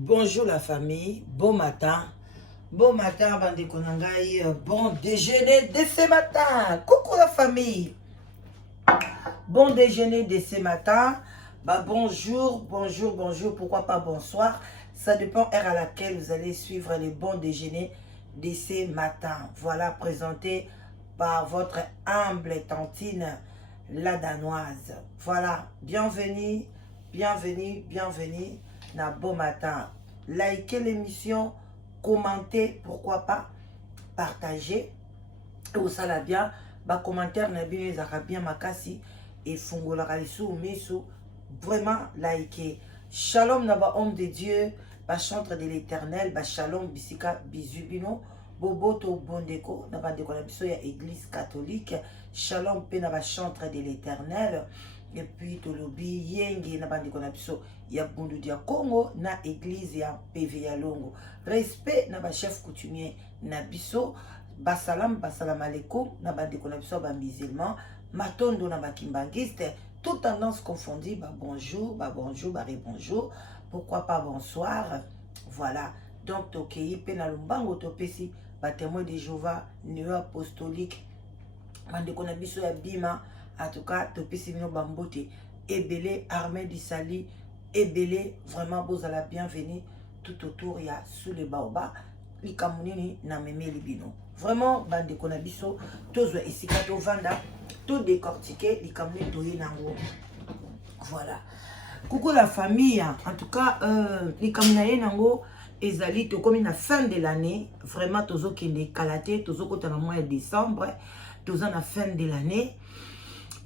Bonjour la famille, bon matin. Bon matin, bande konangai, bon déjeuner de ce matin. Coucou la famille. Bon déjeuner de ce matin. Bah, bonjour, bonjour, bonjour, pourquoi pas bonsoir. Ça dépend heure à laquelle vous allez suivre les bons déjeuners de ce matin. Voilà, présenté par votre humble tantine, la danoise. Voilà, bienvenue, bienvenue, bienvenue. Na bon matin. Likez l'émission, commentez, pourquoi pas, partagez. Et ça la bien, bah commentaire na bien ezaka bien makasi et fungola kalisu misu. Vraiment likez. Shalom na ba homme de Dieu, ba chantre de l'Éternel, ba shalom bisika bizubino. Boboto bondeko na ba ndeko na biso ya église catholique. Shalom pe na ba chantre de l'Éternel. Et puis tolobi yenge na bandi kona biso ya bundu dia Congo na église ya PV ya Longo. Respect na ba chef coutumier na biso. Basalam alaikum na bandi kona biso ba musulman. Matondo na ba kimbangiste. Toute tendance confondue, bah bonjour, bah bonjour, bah bonjour. Pourquoi pas bonsoir. Voilà. Donc tokei pe na lumbango topesi ba témoin de Jéhovah néo apostolique. Bandi kona biso ya bima. En tout cas, topesi bino bambote ebele armée du sali ebele vraiment vous la bienvenue tout autour ya sous les baobas likamunini na memeli bino vraiment bande kona biso tozwa esika to vanda to décortiquer likamuni toye nango. Voilà, coucou la famille. En tout cas likamuna ye nango ezali to comme na fin de l'année vraiment tozo kende kalaté tozo kota na mois de décembre tozo na fin de l'année.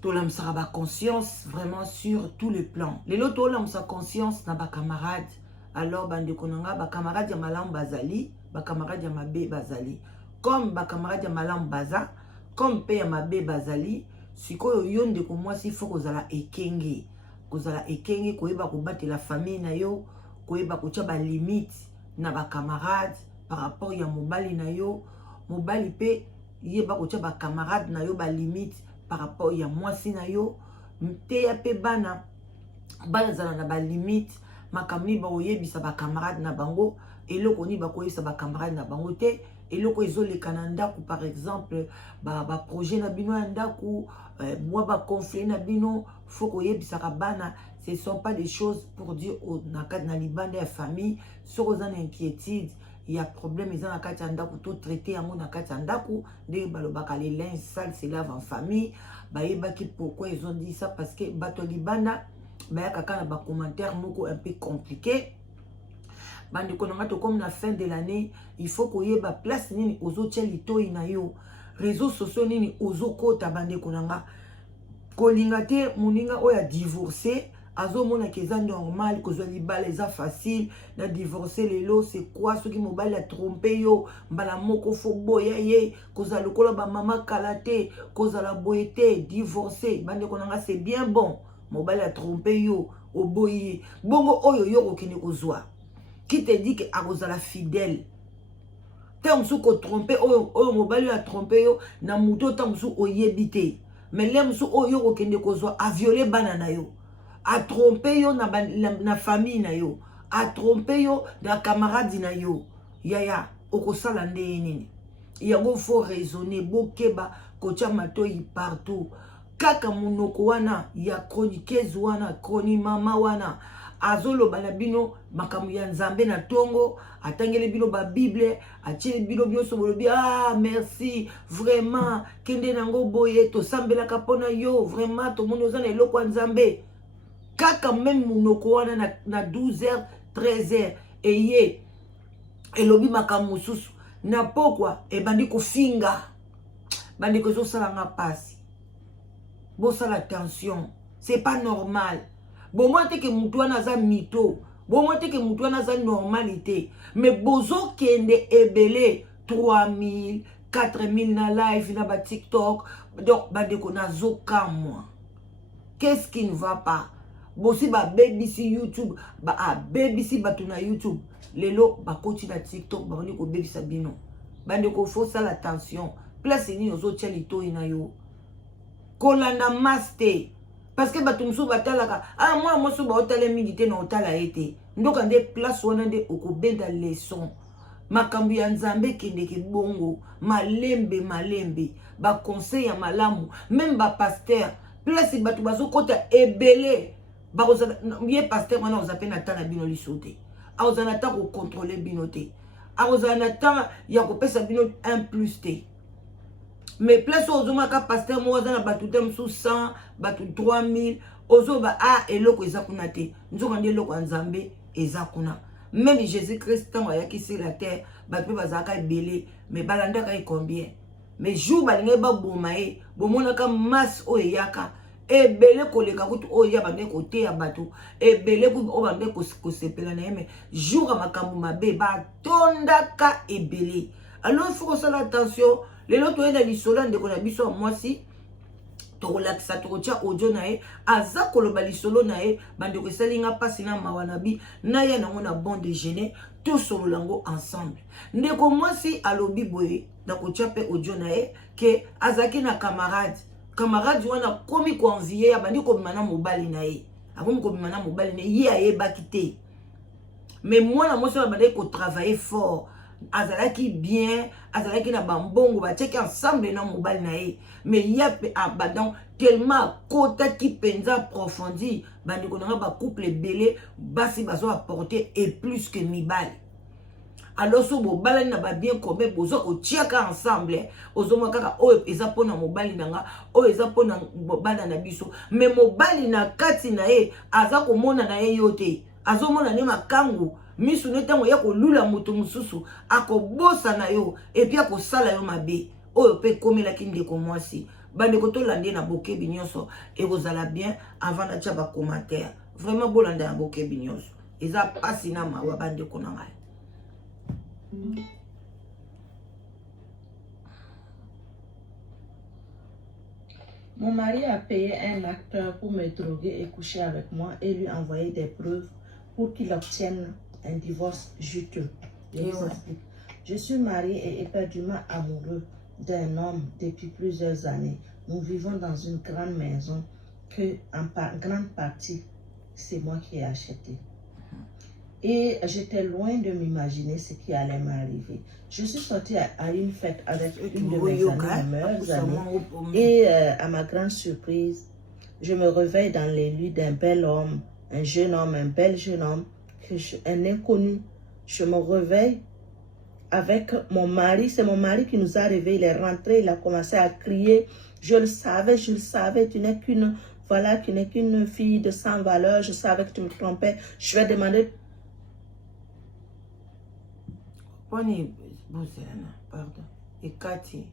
Tolam sa conscience vraiment sur tous les plans. Les lots tolam sa conscience na ba camarade. Alors bande konanga ba camarade ya malam bazali, ba camarade ya mabe bazali. Comme ba camarade ya malam baza, comme pe ya mabe bazali, sikoyo yonde ko moi si faut kozala ekenge. Kozala ekenge koyeba ko battre la famille na yo, koyeba ko tia ba limite na ba camarade par rapport ya mobali na yo, mobali pe yeba ko tia ba camarade na yo ba limite par rapport ya mwasi na yo te ya pe bana zala na ba limite makamni ba oyebisa ba camarade na bango eloko ni ba koyebisa ba camarade na bango te eloko ezoleka na ndaku par exemple ba projet na bino ya ndaku moi ba conflit na bino faut koyebisa ka bana. Ce sont pas des choses pour dire na libanda ya famille soko za na inquiétude. Il y a problème ils ont na kati ndaku tout traiter yango na kati ndaku ndenge balobaka les linge sale se lave en famille. Bayebaki pourquoi ils ont dit ça parce que bato libanda baya kaka na ba commentaire moko un peu compliqué. Bande konanga to comme la fin de l'année il faut koyeba place nini ozo tia litoi na yo réseaux sociaux nini ozo kota bande konanga kolinga te moninga oya divorcé. Azomona keza normal kozwa libala eza facile na divorcer lelo c'est quoi ceux qui mobile a trompé yo mbala moko fo boya ye koza lokola ba mama kalate koza la boyete divorcer bande konanga c'est bien bon mobile a trompé yo oboyi bongo oyo yo kokine kozwa qui te dit que akozala fidèle tant sou ko tromper oyo mobile a trompé yo na muto tant sou oyebité mais lem sou oyo kokine kozwa a violer banana yo a tromper yo na famille na yo, a tromper yo na camarade na yo. Yaya, okosala ndenge nini. Yango faut raisonner, bokeba kocha matoi partout. Kaka munoko wana ya chroniqueuse wana, chroni mama wana. Azolo balabino makamu ya nzambe na tongo, atangele bino ba Bible, atie bino bino sobolobi ah merci vraiment kende nango boye to sambela kapona yo vraiment to mono zana eloko ya nzambe. Kaka même munoko wana na 12h 13h eye elobi makamu susu na pokwa ebandi kofinga bandi kozo sala nga pasi bo sala attention c'est pas normal bon moi te ke mutu wana za mito bon moi te ke mutu wana za normalité mais bozo kende ebele 3000 4000 na live na ba TikTok donc bandi ko nazo kamwa qu'est-ce qui ne va pas. Bosi ba BBC YouTube ba BBC batu na YouTube lelo ba koti na TikTok ba oni ko bebisa bino bande ko faut ça l'attention place ni ozo tia litoi na yo kolanda master parce que batu musu batalaka ah moi musu ba otala mingi te na otala ete ndoka nde place wana nde okobenda leçon makambo ya nzambe kendeke bongo malembe ba conseil ya malamu même ba pasteur place bato bazokota ebele bakozala ye pasteur wana oza pe na temps na bino liso te akozala na temps kocontrôler bino te akozala na temps ya kopesa bino 1+ te mais place ozomaka pasteur moko aza na bato te mosusu 100 bato 3000 ozoba eloko eza kuna te nzoka nde eloko ya nzambe eza kuna même Jésus Christ ntango ayaki sur la terre bato mpe bazalaka ebele mais balandaka ye combien mais jour balingai baboma ye bomonaka masse oyo eyaka ebele koleka kutu oyo ya bande koteya bato ebele kutu oyo bande kosepela na ye mais jour ya makambo mabe batondaka ebele. Alors il faut kosala attention lelo toyenda lisolo ndeko na biso ya mwasi tokolakisa tokotia audio na ye aza koloba lisolo na ye bandeko esalinga mpasi na mawa na bi na ya nango na bon déjeuner tosolola yango ensemble. Ndeko mwasi alobi boye nakotia mpe audio na ye ke azalaki na camarade wana komi koenvie abandi kobima na mobali na ye akomi kobima na mobali na ye ayebaki te mais mwana mwasi wana bandaki kotravailler fort azalaki bien azalaki na bambongo batiaki ensemble na mobali na ye mais ya pe abadan tellement akotaki penza approfondi bandeko nanga bacouple ebele basi bazo apporter et plus que mibali. Alors so bobalani na ba bien commun bozo kotiaka ensemble ozomwa kaka oyo eza pona mobali nanga oyo eza pona bana na biso mais mobali na kati na ye aza komona na ye yote azomona ne makangu misu netango ya kolula moto mususu akobosa na yo epi akosala yo mabe oyo pe komelaki ndeko mwasi bandeko tolande na bokebi nyonso ekozala bien avant na tia ba commentaire vraiment bolanda na bokebi nyonso eza pasi na mawa bandeko na ngai. Mon mari a payé un acteur pour me droguer et coucher avec moi et lui envoyer des preuves pour qu'il obtienne un divorce juteux. Je vous explique. Je suis mariée et éperdument amoureux d'un homme depuis plusieurs années. Nous vivons dans une grande maison que, en grande partie, c'est moi qui ai acheté. Et j'étais loin de m'imaginer ce qui allait m'arriver. Je suis sortie à une fête avec une de mes meilleures amies. Et à ma grande surprise, je me réveille dans les nuits d'un bel homme, un jeune homme, un bel jeune homme, un inconnu. Je me réveille avec mon mari. C'est mon mari qui nous a réveillés. Il est rentré, il a commencé à crier. Je le savais, tu n'es qu'une... Voilà, tu n'es qu'une fille de sans valeur. Je savais que tu me trompais. Je vais demander... Pardon. Et Cathy.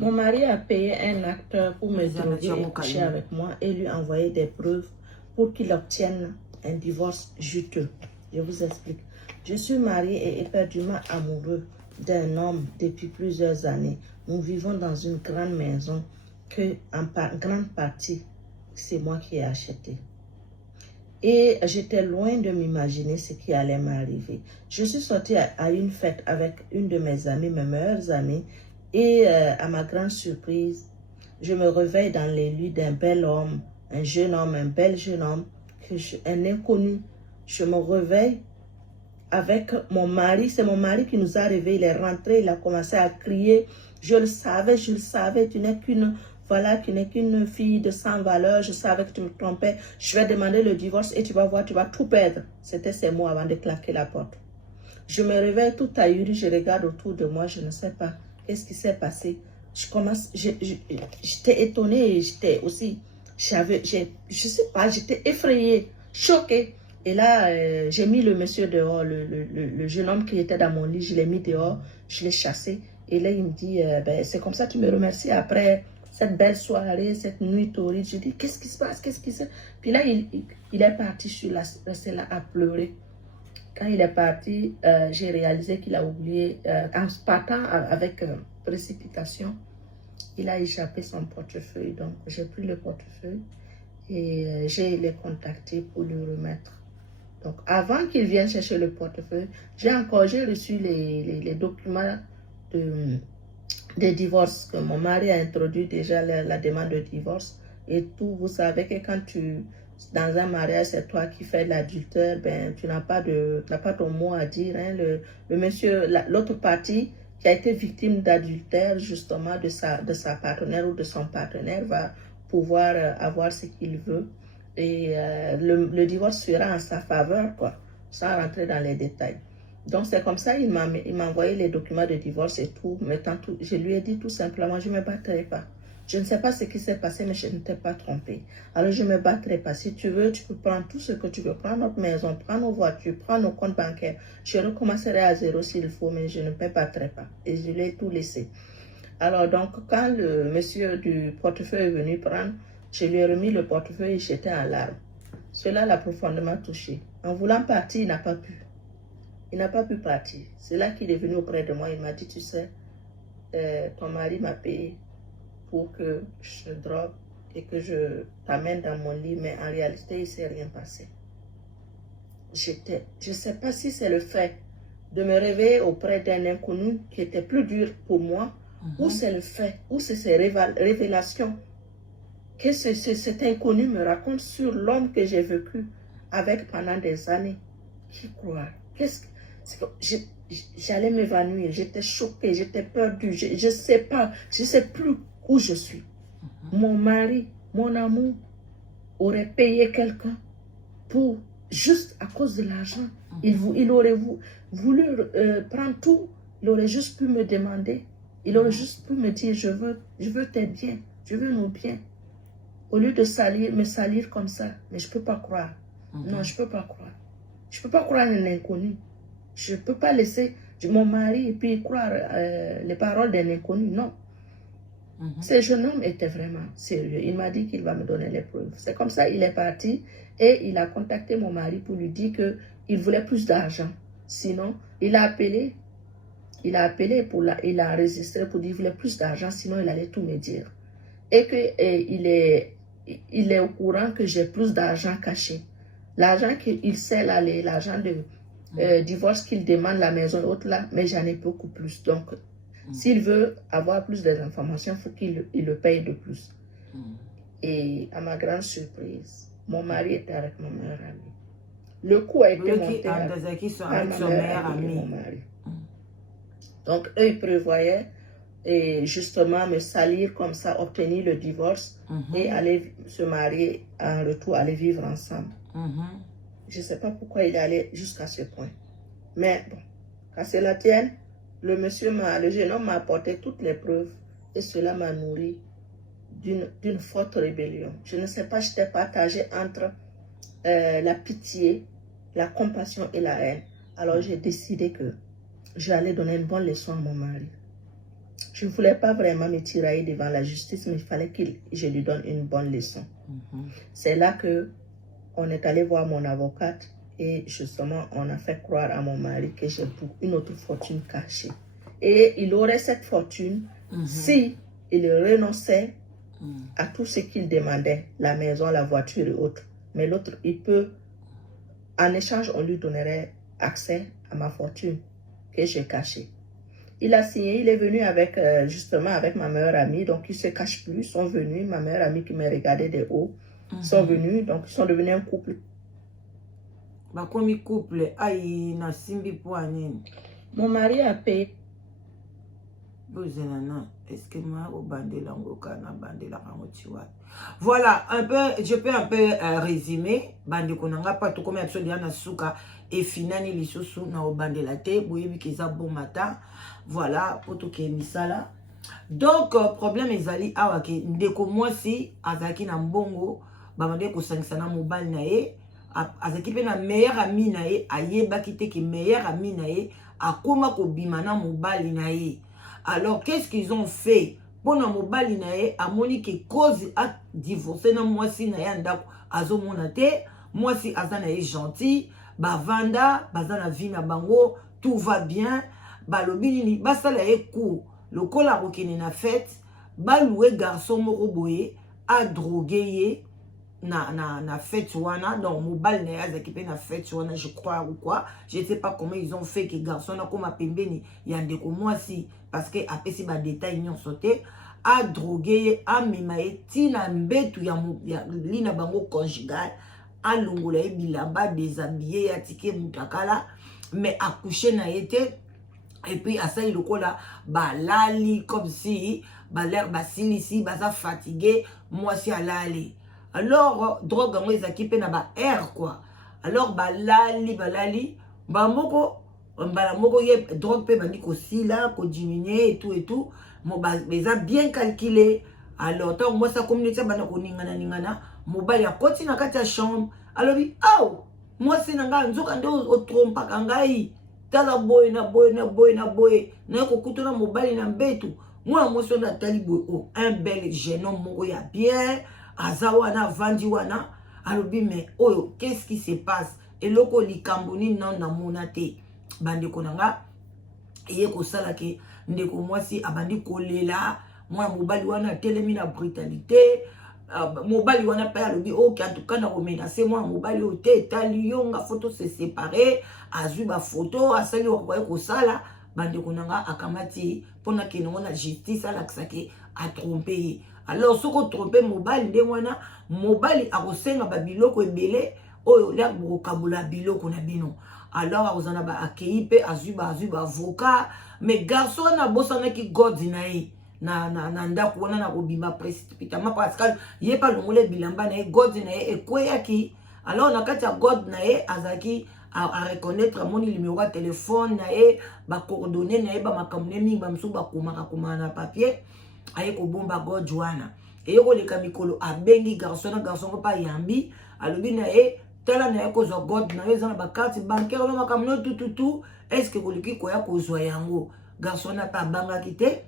Mon mari a payé un acteur pour me droguer et coucher avec moi et lui envoyer des preuves pour qu'il obtienne un divorce juteux. Je vous explique. Je suis mariée et éperdument amoureux d'un homme depuis plusieurs années. Nous vivons dans une grande maison que, en grande partie, c'est moi qui ai acheté. Et j'étais loin de m'imaginer ce qui allait m'arriver. Je suis sortie à une fête avec une de mes amies, mes meilleures amies. Et à ma grande surprise, je me réveille dans les nuits d'un bel homme, un jeune homme, un bel jeune homme, un inconnu. Je me réveille avec mon mari. C'est mon mari qui nous a réveillés. Il est rentré, il a commencé à crier. Je le savais, tu n'es qu'une... Voilà, tu n'es qu'une fille de sans valeur. Je savais que tu me trompais. Je vais demander le divorce et tu vas voir, tu vas tout perdre. C'était ces mots avant de claquer la porte. Je me réveille tout ahuri, je regarde autour de moi, je ne sais pas qu'est-ce qui s'est passé. J'étais étonnée et j'étais aussi, je sais pas, j'étais effrayée, choquée. Et là, j'ai mis le monsieur dehors, le jeune homme qui était dans mon lit, je l'ai mis dehors, je l'ai chassé. Et là, il me dit, ben, c'est comme ça, tu me remercies après cette belle soirée, cette nuit torride. Je dis, qu'est-ce qui se passe, qu'est-ce qui se passe? Puis là, il est parti sur la scène là à pleurer. Quand il est parti, j'ai réalisé qu'il a oublié, en partant avec précipitation, il a échappé son portefeuille. Donc, j'ai pris le portefeuille et j'ai les contacté pour lui remettre. Donc, avant qu'il vienne chercher le portefeuille, j'ai reçu les documents de divorce que mon mari a introduit déjà la demande de divorce et tout. Vous savez que quand tu dans un mariage, c'est toi qui fais l'adultère, ben, tu n'as pas ton mot à dire. Hein. Le monsieur, l'autre partie qui a été victime d'adultère, justement, de sa partenaire ou de son partenaire, va pouvoir avoir ce qu'il veut. Et le divorce sera en sa faveur, quoi, sans rentrer dans les détails. Donc, c'est comme ça, il m'a envoyé les documents de divorce et tout, mettant tout. Je lui ai dit tout simplement, je ne me battrai pas. Je ne sais pas ce qui s'est passé, mais je ne t'ai pas trompé. Alors, je ne me battrai pas. Si tu veux, tu peux prendre tout ce que tu veux. Prends notre maison, prends nos voitures, prends nos comptes bancaires. Je recommencerai à zéro s'il faut, mais je ne me battrai pas. Et je lui ai tout laissé. Alors, donc, quand le monsieur du portefeuille est venu prendre, je lui ai remis le portefeuille et j'étais en larmes. Cela l'a profondément touché. En voulant partir, il n'a pas pu. Il n'a pas pu partir. C'est là qu'il est venu auprès de moi. Il m'a dit, tu sais, ton mari m'a payé pour que je drogue et que je t'amène dans mon lit, mais en réalité, il ne s'est rien passé. Je ne sais pas si c'est le fait de me réveiller auprès d'un inconnu qui était plus dur pour moi, ou c'est le fait, ou c'est ces révélations que cet inconnu me raconte sur l'homme que j'ai vécu avec pendant des années. Qui croit? J'allais m'évanouir, j'étais choquée, j'étais perdue, je ne sais pas, je ne sais plus où je suis. Mon mari, mon amour, aurait payé quelqu'un pour, juste à cause de l'argent. Il aurait voulu prendre tout, il aurait juste pu me demander, il aurait juste pu me dire, je veux tes biens, je veux nos biens. Au lieu de me salir comme ça, mais je ne peux pas croire. Non, je ne peux pas croire. Je ne peux pas croire un inconnu. Je ne peux pas laisser mon mari et puis croire les paroles d'un inconnu. Non. Ce jeune homme était vraiment sérieux. Il m'a dit qu'il va me donner les preuves. C'est comme ça, il est parti et il a contacté mon mari pour lui dire qu'il voulait plus d'argent. Sinon, il a appelé, il a enregistré pour dire qu'il voulait plus d'argent, sinon il allait tout me dire. Et qu'il est au courant que j'ai plus d'argent caché. L'argent qu'il sait là, l'argent de divorce qu'il demande, la maison et autres là, mais j'en ai beaucoup plus. Donc, s'il veut avoir plus d'informations, il faut qu'il le paye de plus. Et à ma grande surprise, mon mari était avec mon meilleur ami. Le coup a été monté avec son meilleur ami, mon mari. Donc, eux, ils prévoyaient et justement me salir comme ça, obtenir le divorce et aller se marier en retour, aller vivre ensemble. Je ne sais pas pourquoi il est allé jusqu'à ce point. Mais bon, qu'à cela tienne, le jeune homme m'a apporté toutes les preuves et cela m'a nourri d'une forte rébellion. Je ne sais pas, j'étais partagée entre la pitié, la compassion et la haine. Alors j'ai décidé que j'allais donner une bonne leçon à mon mari. Je ne voulais pas vraiment me tirailler devant la justice, mais il fallait que je lui donne une bonne leçon. C'est là qu'on est allé voir mon avocate et justement, on a fait croire à mon mari que j'ai une autre fortune cachée. Et il aurait cette fortune si il renonçait à tout ce qu'il demandait, la maison, la voiture et autres. Mais l'autre, en échange, on lui donnerait accès à ma fortune que j'ai cachée. Il a signé, il est venu justement avec ma meilleure amie, donc il ne se cache plus, ils sont venus, ma meilleure amie qui me regardait de haut, sont venus, donc ils sont devenus un couple. Mon mari a payé. Voilà, je peux un peu résumer. Bande konanga pas tout comme absolument na suka et finani lisusu na obandela te boyebi kiza bon matin. Voilà pour tout que misala. Donc problème ezali awake ndeko mwasi azaki na mbongo bamande ko sangsana mobile na ye azaki pe na meilleur ami na ye ayebaki te ki meilleur ami na ye akoma ko bimana mobile na ye. Alors qu'est-ce qu'ils ont fait? Pour na mobali na ye amoni ke cause a divorcé na mwasi na ye ndako azomona te mwasi azana ye gentil bavanda bazana vie na bango tout va bien balobi nini basala ye court lokola rokene na fête baloué garçon moko boye a drogué ye na fête wana donc mobile na ye azaki pe na fête wana je crois ou quoi je sais pas comment ils ont fait que garçon na koma pembeni ya ndeko mwasi parce que apesi ba détail nyon sauté a drogué a mimaye tina mbetu ya lina bango conjugal alongola ye bilamba déshabillé ya tike mutakala mais accoucher na été et puis asali lokola balali comme si baler basilisi baza fatigué moi si alali alors drogue ngo ezaki pe na ba air quoi alors balali bamoko mbala moko ye drogue pe bandi kosila ko diminuer et tout mo beza bien calculé alors tant moi ça communauté bana ko ningana mobali akoti na kati ya chambre alobi aw moi c'est nanga nzoka ndo o trompa kangai tala boy na ko kutuna mobali na mbetu moi moso na tali boy o un bel jeune homme moko ya bien azawana vandi wana alobi mais oyo qu'est-ce qui se passe eloko likamboni non na monate bande konanga eye ko sala ke ndeko mwasi abandi kolela moi mobali wana telemi na brutalité mobali wana pa alobi ok en tout cas na remenacer moi mobali o te tali yonga photo se séparer azwi ba photo asali wa ko sala bande konanga akamati pona ke non na justice ala ksake a tromper alors soko tromper mobali nde wana mobali akosenga ba biloko ebele oyo la bokabula biloko na bino alors akozana ba akei pe azwi ba avocat mais garçon na bosana ki god na ye na ndako wana na kobima précipitamment parce que ye pa longole bilamba na ye god na ye ekweyaki alors na kati ya god na ye azaki à reconnaître mon numéro de téléphone na ye ba coordonnées na ye ba makambo mingi ba msu ba komaka na papier aye ko bomba god wana et ko leka mikolo abengi garçon ko pa yambi alobi na ye tala na ye ko zo god na ye zana ba carte bancaire na makambo tout est-ce que koliki ko ya ko zo yango garçon na pa banga kite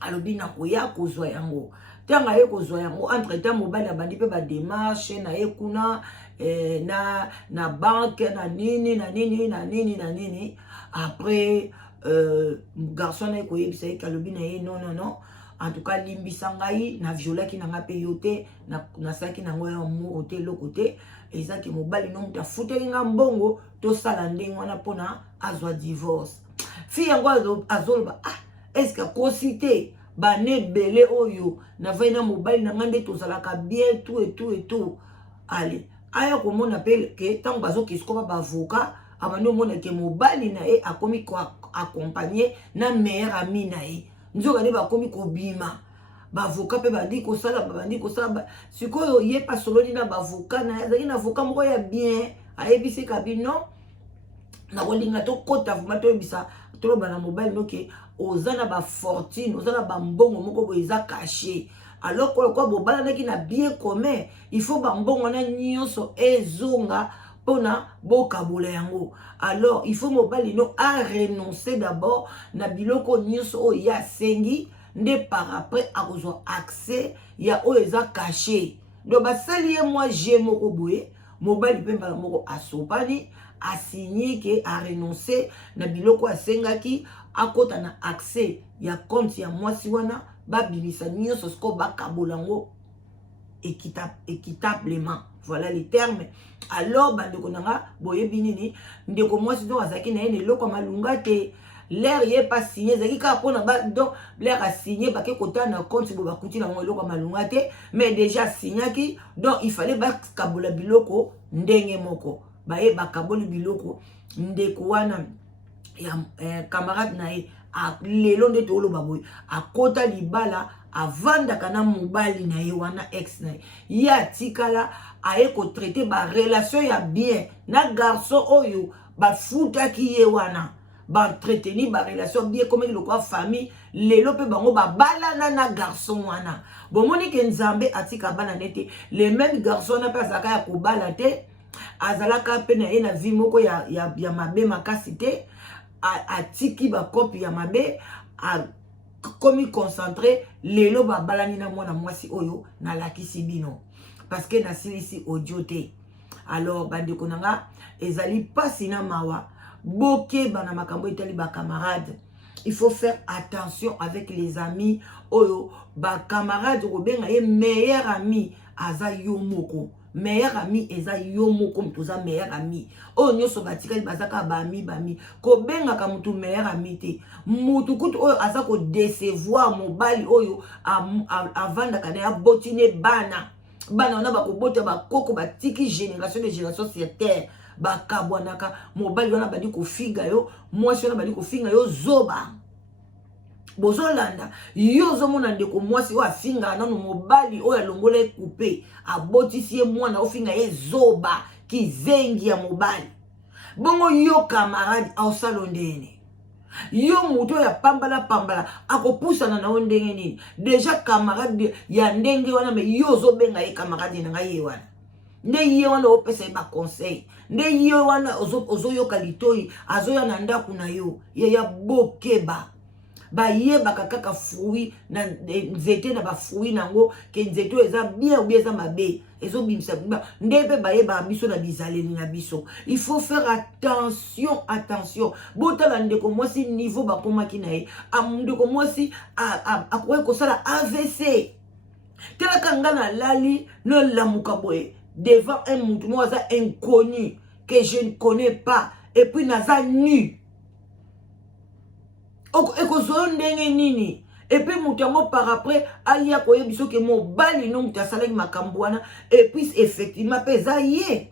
alobi na ko ya ko zo yango tanga ye ko zo yango entre temps mobile abandi pe ba démarche na ye kuna na banque na nini après garçon na ko yebisa ye kalobi na ye non en tout cas limbisa ngai na violaki na ngape yote na saki na ngoya mo te lo côté ezaki mobali no muta futeli nga mbongo to sala ndenge wana pona azwa divorce fi yango azolba est-ce que cosité ba ne belé oyo na vaina mobali na ngande to salaka bien tout allez aya ko mona pe ke tant bazo kisko ba avocat abano mona ke mobali na e akomi ko accompagner na meilleur ami na e nzoka ne ba komi ko bima ba avocat pe bandi ko sala sikoyo ye pa soloni na ba avocat na zaki na avocat moko ya bien ayebisi kabino na kolinga to kota vraiment to bisa to bana mobile noke ozana ba fortune ozana ba mbongo moko bo eza caché alors quoi bobala naki na bien commun il faut ba mbongo na nyonso ezonga pona bokabola yango alors il faut mobali no a renoncer d'abord na biloko nyonso o ya sengi nde par après akozwa accès ya o eza caché donc basali ye moi j'ai moko boye mobali pe mbala moko asopani a signé que a renoncer na biloko asengaki akota na accès ya compte ya mwasi wana babimisa nyonso sko bakabolango équitablement voilà les termes alors bandeko nanga boyebi nini ndeko mwasi donc azaki na ye eloko malunga te l'air ye pas signé zaki ka pona ba donc l'air a signé ba ke kota na compte bo bakuti na eloko malunga te mais déjà signaki donc il fallait ba kabola biloko ndenge moko ba ye bakaboli biloko ndeko wana ya camarade na ye a lelo nde to loba boy akota libala avandaka na mobali na ye wana ex na ye ya tikala aye ko traiter ba relation ya bien na garçon oyo ba futaki ye wana ba entretenir ba relation bien comme le quoi famille lelo pe bango ba balana na garçon wana bomoni ke nzambe atika bana nete les mêmes garçons na pa zaka ya ko balate azalaka pe na ye na vie moko ya mabe makasi te atiki ba copie ya mabe a komi concentré lelo ba balani na mwana mwasi oyo na lakisi bino parce que na silisi audio te alors bande konanga ezali pasi na mawa boke bana makambo etali ba camarade il faut faire attention avec les amis oyo ba camarade robenga ye meilleur ami aza yo moko meilleur ami eza yo moko mtuza meilleur ami o nyoso batikali bazaka ba ami ko benga ka mutu meilleur ami te mutu kutu oyo aza ko décevoir mobali oyo avanda kana ya botine bana bana wana bakobota bakoko batiki génération de génération sur terre bakabwanaka mobali wana badi kofinga yo mwasi wana badi kofinga yo zoba bozolanda yo zomona ndeko mwasi oyo afinga nano mobali oyo alongola ekupe abotisi ye mwana ofinga ye zoba kizengi ya mobali bongo yo camarade aosala ndenge yo muto ya pambala akopusana na ndenge nini déjà camarade ya ndenge wana me yo zobenga ye camarade na ngai ye wana nde ye wana opesa ye ba conseil nde ye wana ozoyoka litoi azoya na ndako na yo ya bokeba bayebaka kaka fruit na nzete na ba fruit nango ke nzete eza bien ou bien eza mabe ezobimisa nde pe bayeba biso na bizaleli na biso. Il faut faire attention botala ndeko mwasi niveau bakomaki na ye ndeko mwasi akoye kosala AVC telaka nga na lali no lamuka boye devant un mutu mo aza inconnu que je ne connais pas et puis naza nu ekozolo ndenge nini et puis mutu yango par après aya koye biso ke mobali no mutu asalaki makambo wana et puis effectivement pe eza ye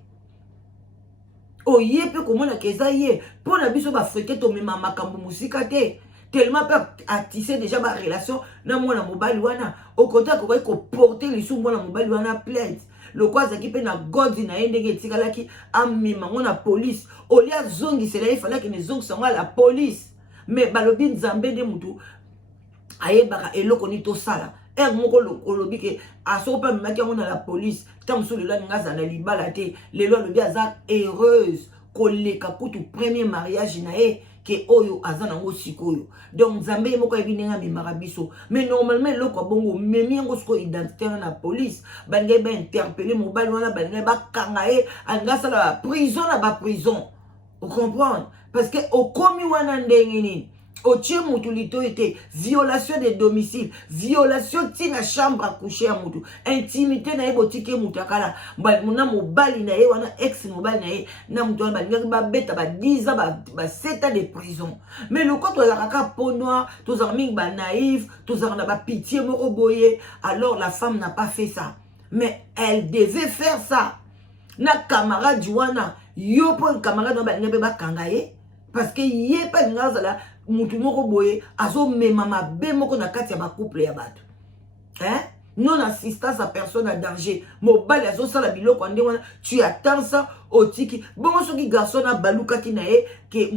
oye pe komona ke eza ye mpo na biso bafrike tomema makambo musika te tellement pe atissé déjà ba relation na mwana mobali wana okota kokoki koporte lisu mwana mobali wana plainte lokwa azaki pe na godi na ye ndenge etikalaki amema ngo na police olia zongisela ye falaki ne zongisango la police mais balobi nzambe nde mutu ayebaka eloko ni tosala moko olobi ke asoki mpe amemaki yango na la police ta mosusu lelo aninga aza na libala te lelo alobi aza heureuse koleka kutu premier mariage na ye ke oyo aza nango sikoyo donc nzambe ye moko ayebi ndenge amemaka biso mais normalement eloko abongo memi yango sikoyo identitaire na police balingai bainterpele mobali wana balingai bakanga ye alinga asala baprison na baprison ocomprendre parce que okomi wana ndenge nini otie mutu litoi te violation de domicile violation tina chambre à coucher ya mutu intimité na ye botike mutu akala na mobali na ye wana ex mobali na ye na mutu wana balingaki babeta ba 10 ans ba 7 ans de prison mais loko tozalaka kaka peau noire tozalaka mingi ba naïve tozalaka na ba pitié moko boye alors la femme n'a pas fait ça mais elle devait faire ça na camarade wana yo po camarade wana balingaki bakanga ye parce que ye pa ngazala mutu moko boye azo mema mabe moko na kati ya ba couple ya bato non assistance à personne à danger mobali azo sala biloko ande wana tu attends ça otiki bongo soki garçon na baluka ki na ye ke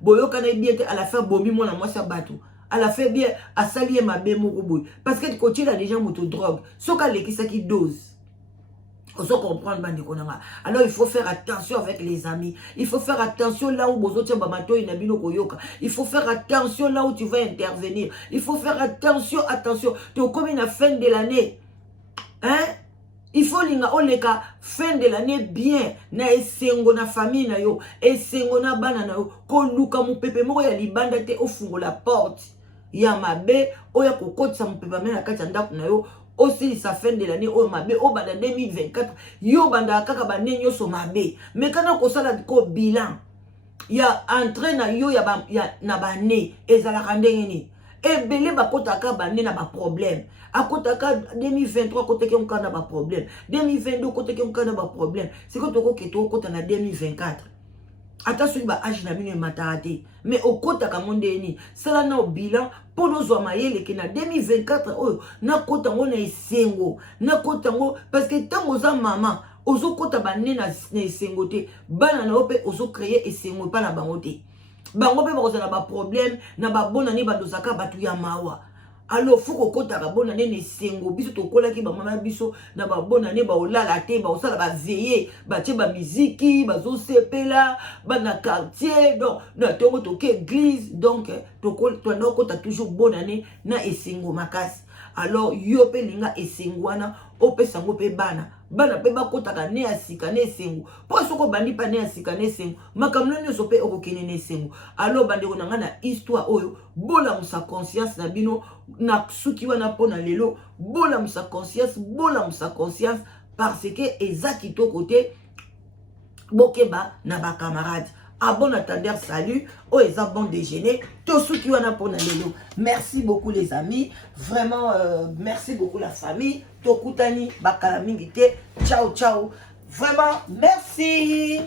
boyoka na bien te à la fin bomi mona mwasi ya bato à la fin bien asali ye mabe moko boye parce que côté là déjà moto drogue soka lekisaki dose. On se comprend, alors il faut faire attention avec les amis. Il faut faire attention là où il faut faire attention là où tu vas intervenir. Il faut faire attention. Tu es comme une fin de l'année. Il faut linga fin de l'année bien. Na esengo na famille na yo. Esengo na bana na yo. Ko luka mu pepe moko ya libanda te ofungo la porte. Ya mabe oya kokotsa mu pepe na kati ndako na yo. Aussi sa fin de l'année au mabe au banda 2024 yo banda kaka bane nyoso mabe mais kana ko sala ko bilan ya entraîne na yo ya na bane ezala ndenge ni ebele bakota ka bane na ba problème akota ka 2023 kote ke nkana ba problème 2022 kote ke nkana ba problème c'est que toko ke to kota na 2024 attention ba âge na bino matati mais okota ka mondeni sala na bilan pour nous mayele ke na 2024 oyo na kota ngo na esengo na kota ngo parce que tango za mama ozo kota banne na esengo te bana na ope ozo créer esengo pa na bango te bango pe ba ba problème na ba bona ni bandozaka batu ya mawa. Alors faut qu'on compte à la bonne année ne sengo biso to kola ki ba mama biso na ba bonne année ba olala te ba osala ba veiller ba tie ba musique ba zo sepela ba na quartier donc na tongo to ke église donc to ko to na ko ta toujours bonne année na esengo makasi. Alors yo pe linga esengo wana opesa ngo pe bana pe ba kota ka ne asika ne esengo po soko bandi pa ne asika ne esengo makamno nyoso pe okokene ne esengo. Alors bande ko nanga na histoire oyo bola musa conscience na bino na suki wana pona lelo bola musa conscience parce que ezaki to côté bokeba na ba camarade. à bon attendeur, salut. Oh, et ça, bon déjeuner. Tout ce qui en a pour Nalélo. Merci beaucoup, les amis. Vraiment, merci beaucoup, la famille. Tokutani, Bakalamingite. Ciao, ciao. Vraiment, merci.